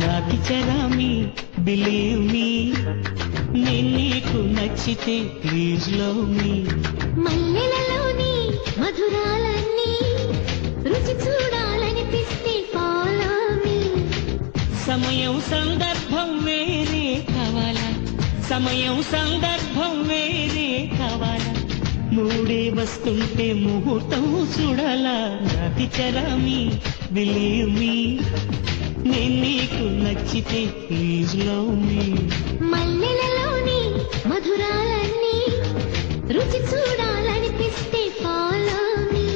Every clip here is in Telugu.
నాటి చరామి బిలీవ్ మీ నేను నీకు నచ్చితే ప్లీజ్ లవ్ మీ మల్లెలలోని మధురాలన్నీ రుచి చూడాలనిపిస్తే ఫాలో మీ సమయం సందర్భం వేరే కావాలా సమయం సందర్భం వేరే కావాలా మూడే వస్తుంటే ముహూర్తం చూడాలా నాటి చరామి బిలీవ్ మీ నేను నీకు నచ్చితే ప్లీజ్ లవ్ మీ మల్లెలలోని మధురాలన్నీ రుచి చూడాలనిపిస్తే ఫాలో మీ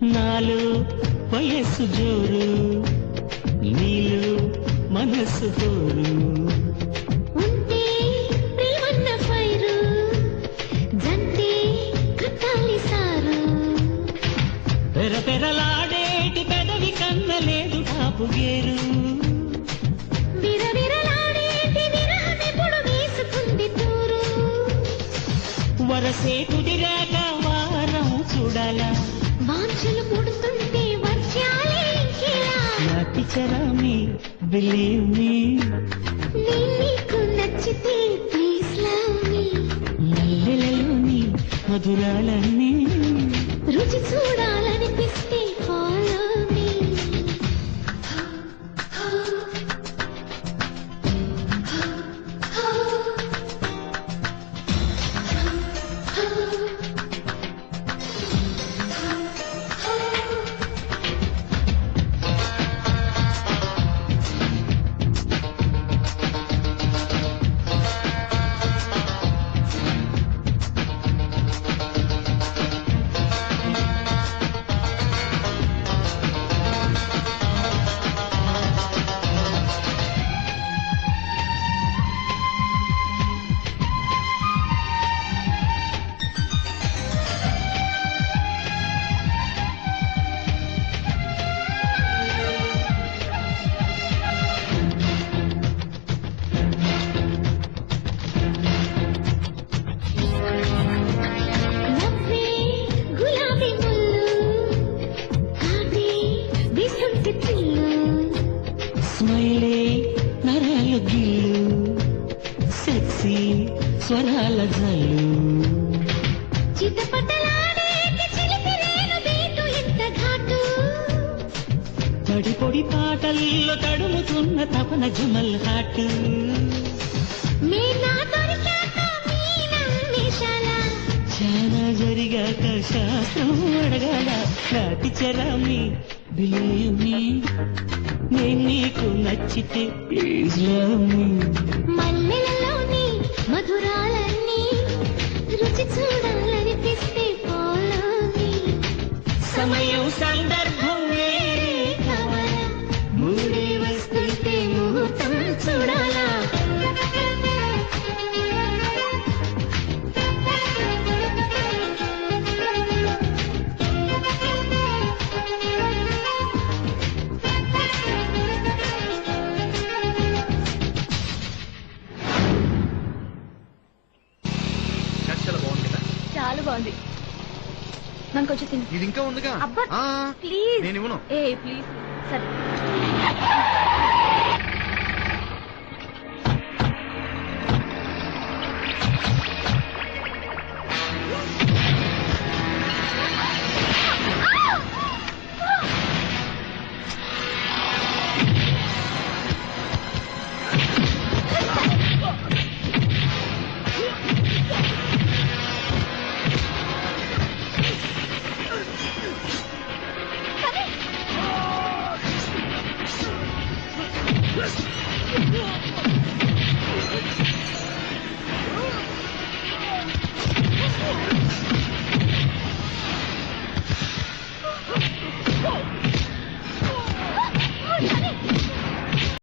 నాలో వయస్సు జోరు నీలో మనస్సు కోరు ఉంటే ప్రేమన్న ఫైరు జంటే కట్టాలి సారు పెరపెరలాడేటి పెదవి కన్నలేదు కాపుగేరు విరవిరలాడేటి విరహమెప్పుడు వేసుకుంది తూరు వరసే కుదిరాక వారం చూడాలా వాంఛలు పుడుతుంటే వర్షాలే ఇంకేలా నాటి చరామి బిలీవ్ మీ నేను నీకు నచ్చితే ప్లీజ్ లవ్ మీ మల్లెలలోని మధురాలన్నీ రుచి చూడాలనిపిస్తే ఫాలో మీ నవ్వే గులాబీ ముల్లు కాదే విసుంటి పిల్లు స్మైలే నరాలు గిల్లు సెక్సీ స్వరాల జల్లు చిటపటలాడేటి చిలిపిలేను బీటు ఎంత ఘాటు తడి పొడి పాటల్లో తడుముతున్న తపన జమల్ హాట్ మీనా దొరికాక మీనమ్మేశాల చాలా జరిగాక శాస్త్రం అడగాల నాటి చరామి బిలీవ్ మీ నేను నీకు నచ్చితే ప్లీజ్ లవ్ మీ మల్లెలలోని మధురాలన్నీ రుచి చూడాలనిపిస్తే ఫాలో మీ సమయం సందర్భం వేరే కావాలా మూడే వస్తుంటే ముహూర్తం చూడాలా చాలా బాగుంది కదా. చాలా బాగుంది. మనకు వచ్చి తిని. ఇది ఇంకా ఉందిగా. అబ్బా, ఆ, ప్లీజ్. నేను ఇవ్వను. ఏ ప్లీజ్. సరే.